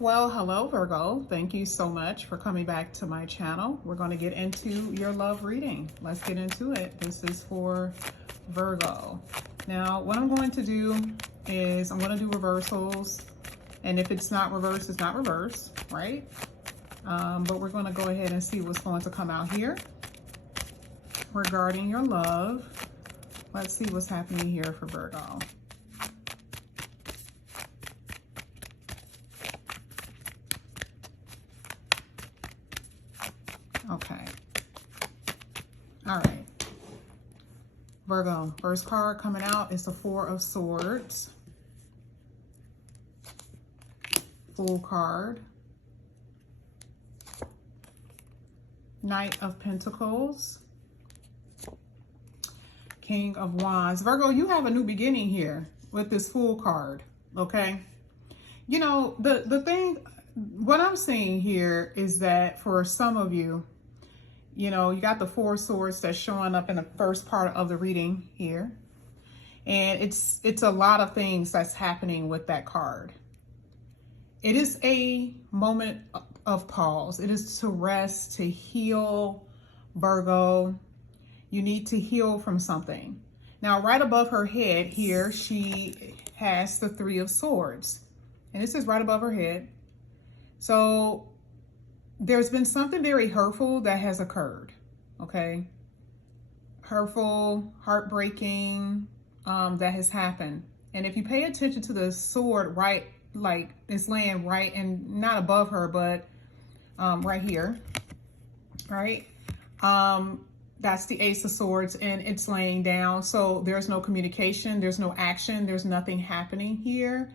Well, hello Virgo. Thank you so much for coming back to my channel. We're going to get into your love reading. Let's get into it. This is for Virgo. Now, what I'm going to do is I'm going to do reversals. And if it's not reversed, it's not reversed, right? But we're going to go ahead and see what's going to come out here regarding your love. Let's see what's happening here for Virgo. Okay. All right. Virgo, first card coming out is the Four of Swords. Full card. Knight of Pentacles. King of Wands. Virgo, you have a new beginning here with this Fool card, okay? You know, the thing, what I'm seeing here is that for some of you, you know, you got the Four of Swords that's showing up in the first part of the reading here. And it's a lot of things that's happening with that card. It is a moment of pause. It is to rest, to heal, Virgo. You need to heal from something. Now, right above her head here, she has the Three of Swords. And this is right above her head. So there's been something very hurtful that has occurred, okay? Hurtful, heartbreaking, that has happened. And if you pay attention to the sword, right, like it's laying right, and not above her, but right here, right? That's the Ace of Swords, and it's laying down. So there's no communication, there's no action, there's nothing happening here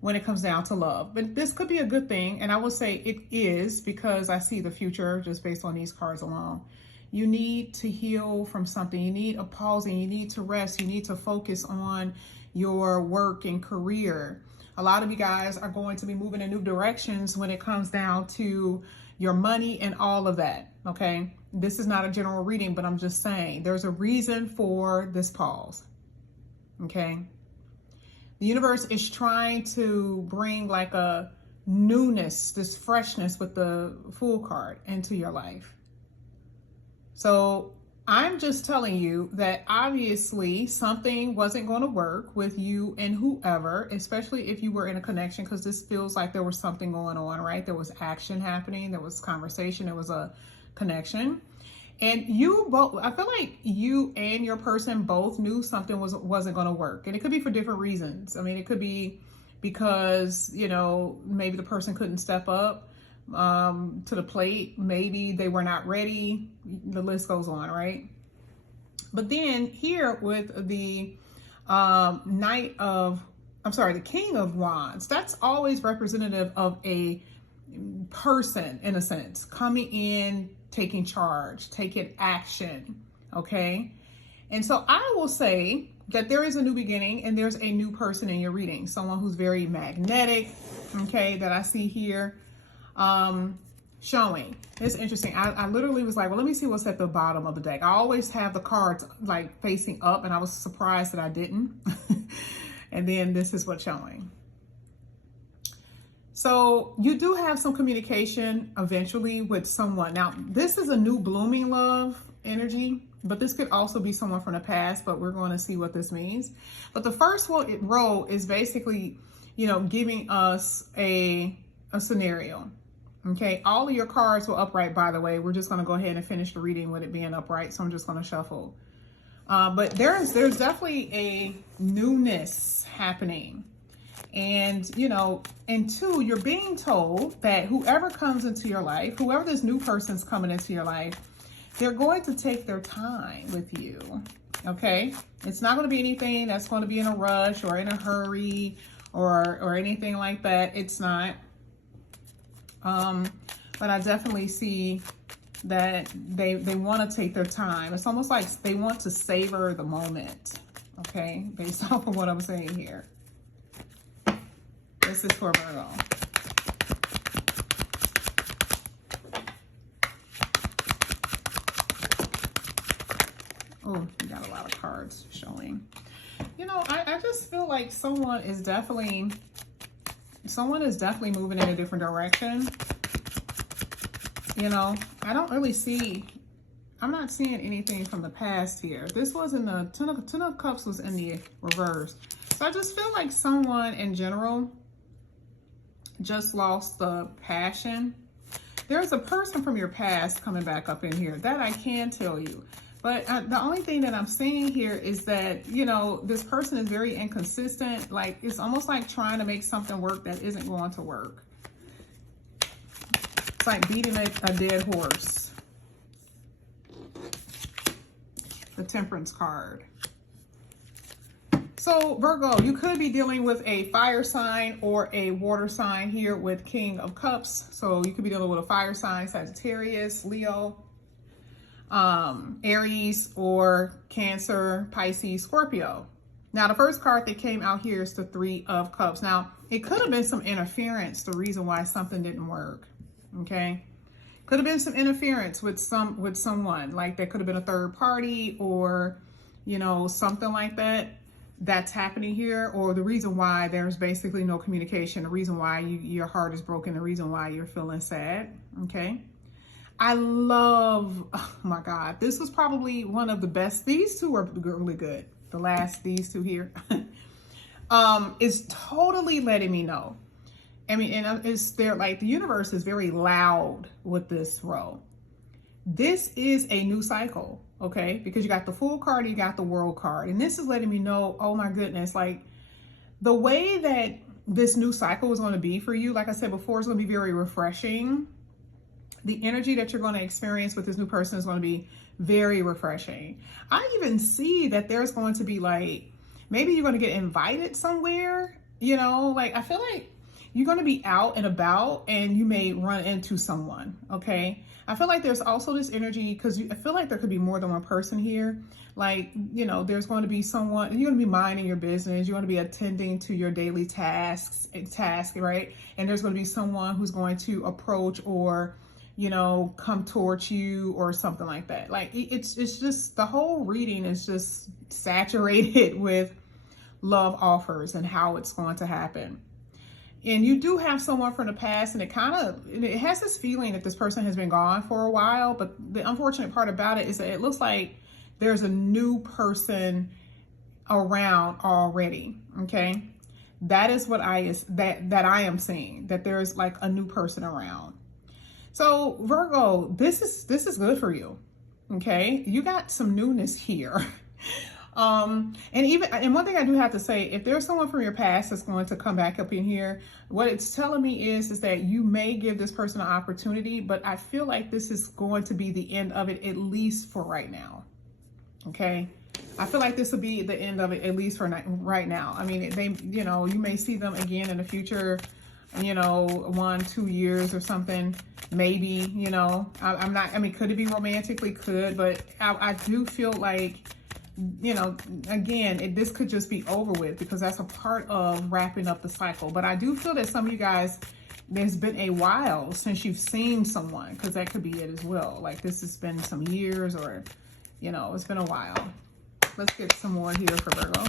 when it comes down to love. But this could be a good thing, and I will say it is, because I see the future just based on these cards alone. You need to heal from something. You need a pausing. You need to rest. You need to focus on your work and career. A lot of you guys are going to be moving in new directions when it comes down to your money and all of that, okay? This is not a general reading, but I'm just saying there's a reason for this pause, okay? The universe is trying to bring like a newness, this freshness with the Fool card into your life. So I'm just telling you that obviously something wasn't going to work with you and whoever, especially if you were in a connection, because this feels like there was something going on, right? There was action happening, there was conversation, there was a connection. And you both, I feel like you and your person both knew something wasn't going to work. And it could be for different reasons. I mean, it could be because, you know, maybe the person couldn't step up to the plate. Maybe they were not ready. The list goes on, right? But then here with the the King of Wands, that's always representative of a person, in a sense, coming in, taking charge, taking action, okay? And so I will say that there is a new beginning and there's a new person in your reading, someone who's very magnetic, okay, that I see here showing. It's interesting. I literally was like, well, let me see what's at the bottom of the deck. I always have the cards like facing up, and I was surprised that I didn't. And then this is what's showing. So you do have some communication eventually with someone. Now, this is a new blooming love energy, but this could also be someone from the past, but we're going to see what this means. But the first row is basically, you know, giving us a scenario. Okay, all of your cards were upright, by the way. We're just going to go ahead and finish the reading with it being upright, so I'm just going to shuffle. But there's definitely a newness happening. And, you know, and two, you're being told that whoever comes into your life, whoever this new person's coming into your life, they're going to take their time with you, okay? It's not going to be anything that's going to be in a rush or in a hurry or anything like that. It's not. But I definitely see that they want to take their time. It's almost like they want to savor the moment, okay? Based off of what I'm saying here. This is for Virgo. Oh, you got a lot of cards showing. You know, I just feel like someone is definitely someone is definitely moving in a different direction. You know, I don't really see, I'm not seeing anything from the past here. This was in the Ten of Cups was in the reverse. So I just feel like someone in general just lost the passion. There's a person from your past coming back up in here. That I can tell you. But the only thing that I'm seeing here is that, you know, this person is very inconsistent. Like, it's almost like trying to make something work that isn't going to work. It's like beating a dead horse. The Temperance card. So Virgo, you could be dealing with a fire sign or a water sign here with King of Cups. So you could be dealing with a fire sign, Sagittarius, Leo, Aries, or Cancer, Pisces, Scorpio. Now the first card that came out here is the Three of Cups. Now it could have been some interference, the reason why something didn't work. Okay. Could have been some interference with someone, like there could have been a third party or, you know, something like that. That's happening here, or the reason why there's basically no communication, the reason why your heart is broken, the reason why you're feeling sad. Okay. I love, oh my God, this was probably one of the best. These two are really good. These two here is totally letting me know. I mean, and it's there, like the universe is very loud with this row. This is a new cycle, okay? Because you got the Fool card, you got the World card. And this is letting me know, oh my goodness, like the way that this new cycle is going to be for you, like I said before, is going to be very refreshing. The energy that you're going to experience with this new person is going to be very refreshing. I even see that there's going to be like, maybe you're going to get invited somewhere, you know, like I feel like you're going to be out and about and you may run into someone, okay? I feel like there's also this energy because I feel like there could be more than one person here. Like, you know, there's going to be someone, you're going to be minding your business. You're going to be attending to your daily tasks, right? And there's going to be someone who's going to approach or, you know, come towards you or something like that. Like it's just, the whole reading is just saturated with love offers and how it's going to happen. And you do have someone from the past, and it has this feeling that this person has been gone for a while. But the unfortunate part about it is that it looks like there's a new person around already. Okay, that is what I am seeing, that there's like a new person around. So Virgo, this is good for you. Okay, you got some newness here. And one thing I do have to say, if there's someone from your past that's going to come back up in here, what it's telling me is that you may give this person an opportunity, but I feel like this is going to be the end of it, at least for right now. Okay. I feel like this will be the end of it, at least for right now. I mean, you know, you may see them again in the future, you know, 1-2 years or something, maybe, you know, I mean, could it be romantically? Could, but I do feel like, you know, again, this could just be over with because that's a part of wrapping up the cycle. But I do feel that some of you guys, there's been a while since you've seen someone, because that could be it as well. Like this has been some years, or, you know, it's been a while. Let's get some more here for Virgo.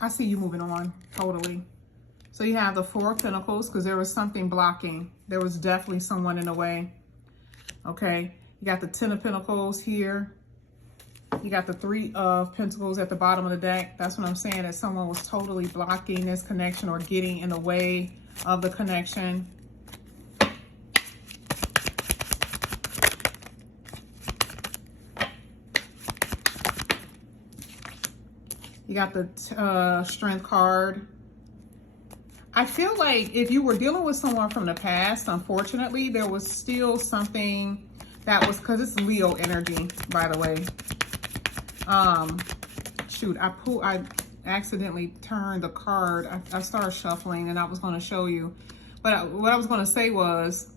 I see you moving on, totally. So you have the Four of Pentacles because there was something blocking. There was definitely someone in the way. Okay. You got the Ten of Pentacles here. You got the Three of Pentacles at the bottom of the deck. That's what I'm saying, that someone was totally blocking this connection or getting in the way of the connection. You got the Strength card. I feel like if you were dealing with someone from the past, unfortunately, there was still something that was, because it's Leo energy, by the way. Shoot, I accidentally turned the card. I started shuffling and I was going to show you. But what I was going to say was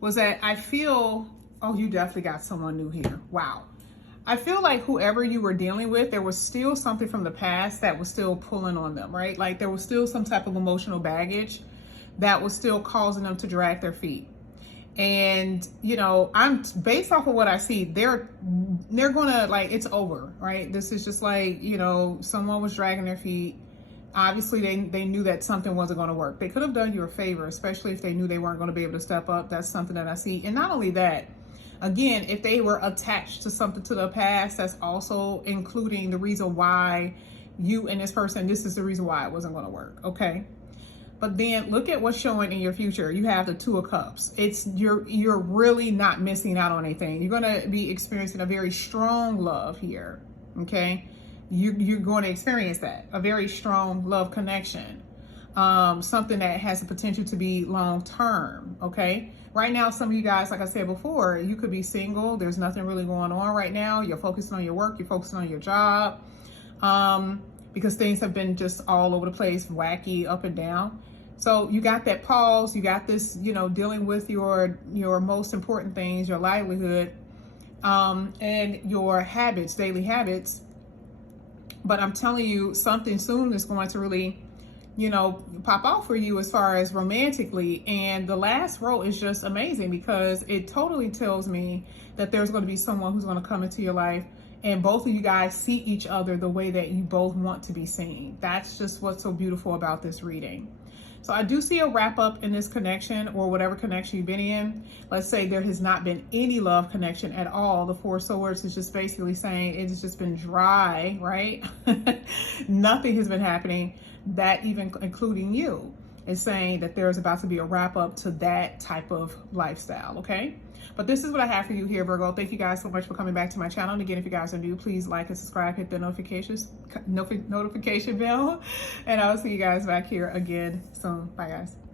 that I feel, oh, you definitely got someone new here. Wow. I feel like whoever you were dealing with, there was still something from the past that was still pulling on them, right? Like there was still some type of emotional baggage that was still causing them to drag their feet. And you know, I'm based off of what I see, they're gonna, like, it's over, right? This is just like, you know, someone was dragging their feet. Obviously they knew that something wasn't going to work. They could have done you a favor, especially if they knew they weren't going to be able to step up. That's something that I see. And not only that, again, if they were attached to something to the past, that's also including the reason why you and this person, this is the reason why it wasn't going to work. Okay. But then look at what's showing in your future. You have the Two of Cups. It's you're really not missing out on anything. You're going to be experiencing a very strong love here. Okay. You're going to experience that, a very strong love connection, something that has the potential to be long term. Okay. Right now, some of you guys, like I said before, you could be single. There's nothing really going on right now. You're focusing on your work. You're focusing on your job, because things have been just all over the place, wacky, up and down. So you got that pause, you got this, you know, dealing with your most important things, your livelihood, and your habits, daily habits. But I'm telling you, something soon is going to really, you know, pop out for you as far as romantically. And the last row is just amazing because it totally tells me that there's going to be someone who's going to come into your life and both of you guys see each other the way that you both want to be seen. That's just what's so beautiful about this reading. So I do see a wrap up in this connection or whatever connection you've been in. Let's say there has not been any love connection at all. The Four Swords is just basically saying it's just been dry, right? Nothing has been happening, that even including you, is saying that there's about to be a wrap up to that type of lifestyle, okay? But this is what I have for you here, Virgo. Thank you guys so much for coming back to my channel. And again, if you guys are new, please like and subscribe, hit the notification bell, and I'll see you guys back here again soon. Bye, guys.